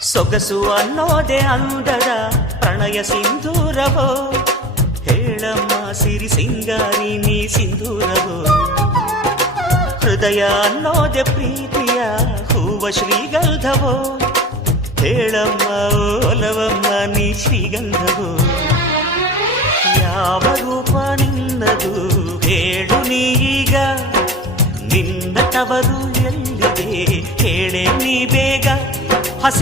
ಸೊಗಸು ಅನ್ನೋದೆ ಅಂದದ ಪ್ರಣಯ ಸಿಂಧೂರವೋ, ಹೇಳಮ್ಮ ಸಿರಿ ಸಿಂಗಾರಿ ನೀ ಸಿಂಧೂರವೋ. ಹೃದಯ ಅನ್ನೋದೆ ಪ್ರೀತಿಯ ಹೂವ ಶ್ರೀಗಂಧವೋ, ಹೇಳಮ್ಮ ಒಲವಮ್ಮ ನೀ ಶ್ರೀಗಂಧವೋ. ಯಾವ ರೂಪ ನಿನ್ನದು ಹೇಳು ನೀಗ, ನಿನ್ನ ತವರು